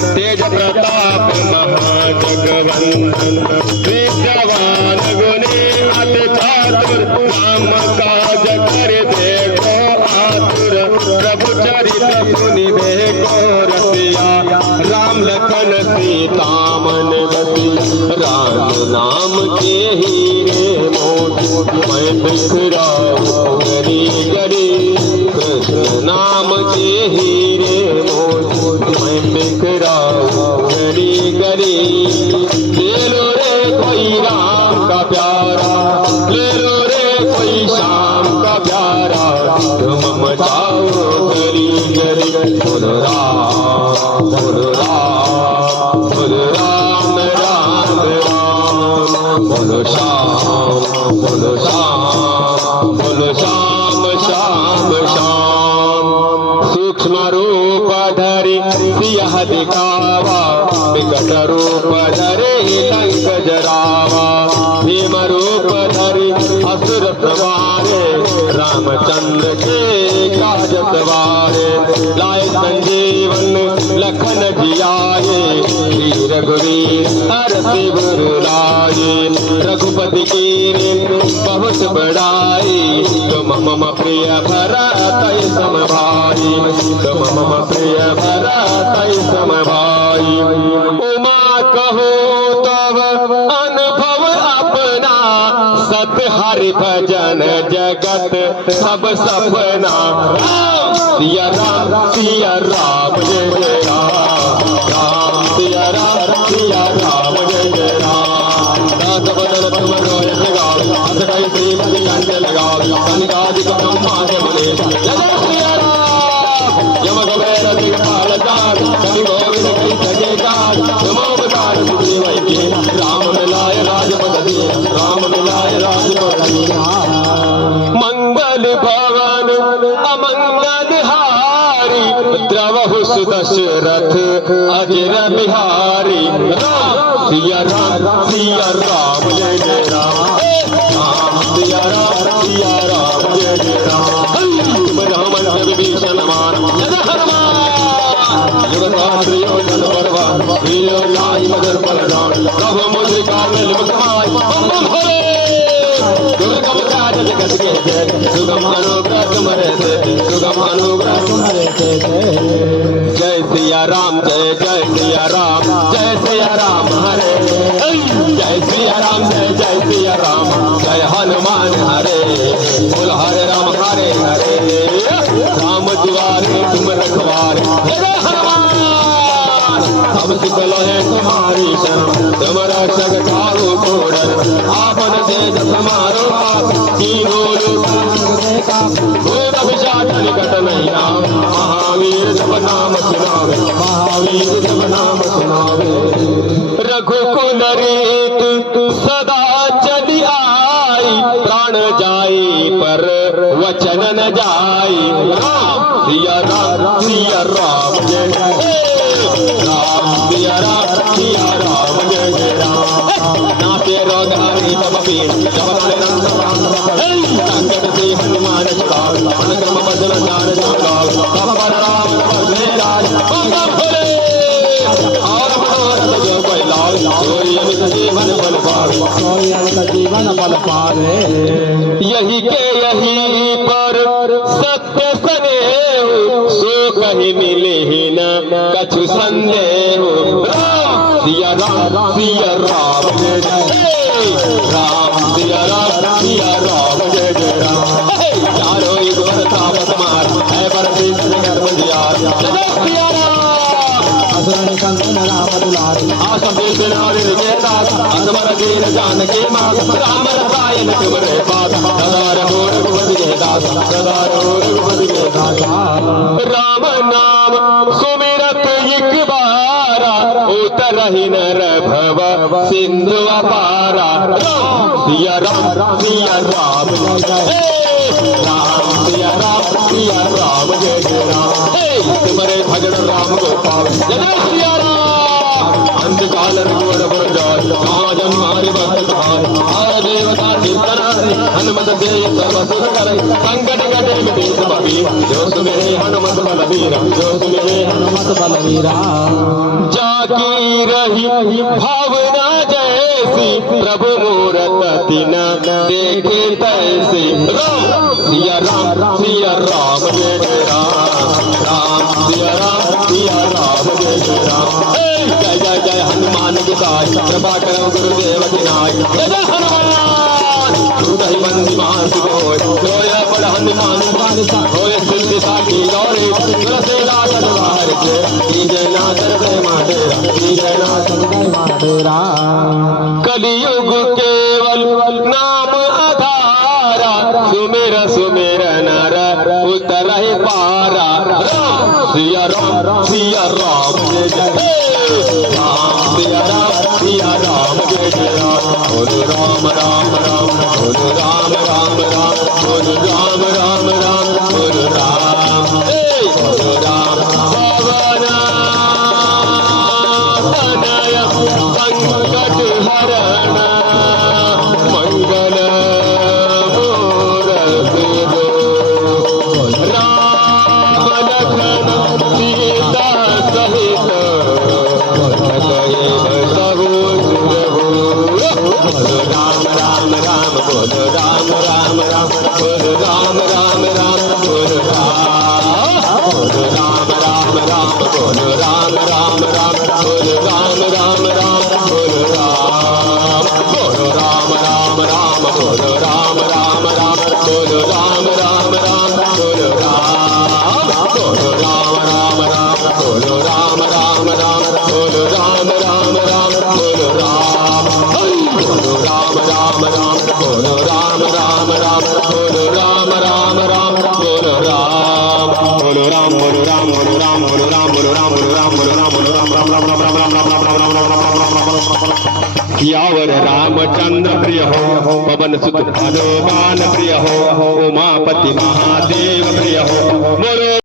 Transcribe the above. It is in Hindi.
तेज प्रताप महाजगवंदन विद्यावान गुणी अति चातुर राम काज कर देखो आतुर प्रभु चरित सुनि देखो रसिया राम लखन सीता मन बसिया राम नाम के हीरे मोती मैं बिखराऊं गरी गरी कृष्ण नाम के हीरे मोती मैं बिखराऊं गरी गरी ले लो रे कोई राम का प्यारा ले लो रे कोई श्याम का प्यारा तुम मचाओ गरी गरी बोल राम बोल राम बोल राम राम राम बोलो श्याम बोलो श्याम बोलो श्याम श्याम श्याम सूक्ष्म रूप धरि सियह दिखावा विकट रूप धरे लंक जरावा भीम रूप धरि असुर सवारे रामचंद्र के काज सवारे लाए संजीवन लखन जियाए श्री रघुवीर हर शिवर लाए रघुपति की बहुत बड़ाई तुम मम प्रिय भरत सम भाई तुम मम प्रिय भरत सम भाई उमा कहो तब अनुभव अपना सत हरि भजन जगत सब सपना सिया राम जय जय राम राम सिया राम जय जय राम दास बदन तुम रोय लगाओ सदाई श्रीमति कंठ लगाओ कनिकादि को ब्रह्मा के मने जय सिया राम यम गबेर दिगपाल दास कवि गोविंद कई सके काज नमो बकार श्री वैके राम मिलाय राजपद दिए राम मिलाय राजपद दिए मंगल भवन अमंगल हारी द्रवहु सुदशरथ अजर बिहारी राम सिया राम जय जय राम राम सिया राम जय जय राम तुम राम विभीषण मान जय हनुमान युगधात्रियोजन परवान वीर लाई मदर बलराम प्रभु मुद्रिका में लिपकमाय बम बम भोले दुर्गम काज जगत के जय सुगम अनुग्रह तुम्हारे से सुगम अनुग्रह तुम्हारे से जय सिया राम जय जय सिया राम हरे जय सिया राम जय सिया राम जय हनुमान हरे बोल हरे राम राम दुआरे तुम रखवारे जय हनुमान हम सुकल है तुम्हारी शरण तुम रक्षक काहू छोड़न आपन तेज समारो भूत विषाद निकट नहीं नाम महावीर जब नाम सुनावे रघुकुल रीत सदा चली आई प्राण जाई पर वचन न जाई राम सिया राम जय जय राम सिया राम जय जय राम नाते रोग हरि तब पीड़ जब संकट से हनुमान छुड़ाओ अनुक्रम बदल जान छुड़ाओ तब पर राम राज भोले और मनोरथ जो कोई लाओ कोई अमित जीवन बल पावे यही के यही पर सत्य सनेह सो कहीं मिले ही न कछु संदेह राम सिया राम जय जय राम सिया राम जय जय राम चारों युग तापत मार है पर कर्म दिया जय सिया राम असुरन संतन राम दुलारी आसम बिनारे विजेता असमर दीन जानकी मां राम रसायन तुमरे पास सदा रघुपति के दास राम नाम सुमिरत एक बारा उतरहि नर भव सिंधु अपारा सिया राम सिया राम जय जय राम तुम्हारे भजन राम को पावे जय सिया राम अंतकाल रघुवर पर जाय कहाँ जन्मारि भक्त तुम्हारे हर देवता कीर्तन हनुमत दे सर्व सुख करे संकट कटे मिटे सब पीर जो सुमिरे हनुमत बलवीरा की रही भावना जैसी, प्रभु मूरत तीन देखे तैसी। राम सिया राम सिया राम जय जय राम, राम सिया राम सिया राम जय जय राम। जय जय जय हनुमान गुसाई, कृपा करो गुरुदेव की नाई। जय जय हनुमान हृदय बंदी मान होय, होय बड़ हनुमान होय सिद्धि साखी गौरी, तुलसी लागत बाहर से, की जय नाथ प्रेमा तेरा, की जय नाथ प्रेमा तेरा। कलियुग केवल नाम आधारा, सुमेर सुमेर नर उतरहि पारा। राम सिया राम सिया राम जय जय राम, सिया राम जय जय राम। बोलो राम राम राम, बोलो राम राम राम, बोलो राम राम राम, बोलो राम बोलो राम। भवना तनय संकट हरण, मंगल मूरति जो, राम लखन सीता सहित, बोलो राम राम राम, बोलो राम राम राम, बोलो राम राम राम, बोलो राम, बोलो राम राम राम, बोलो राम राम राम, बोलो राम राम राम, बोलो राम, बोलो राम राम राम, बोलो राम राम राम, बोलो राम राम राम, बोलो राम, बोलो राम राम राम, बोलो राम राम राम, बोलो राम राम राम, बोलो राम, बोलो राम राम राम, बोलो राम राम राम, बोलो राम राम राम, बोलो राम, बोलो राम, बोलो राम, बोलो राम, बोलो राम, बोलो राम, बोलो राम, बोलो राम, बोलो राम, राम राम राम राम राम राम राम राम राम राम राम। यावर रामचंद्र प्रिय हो, पवन सुत हनुमान प्रिय हो, उमापति महादेव प्रिय हो। बोलो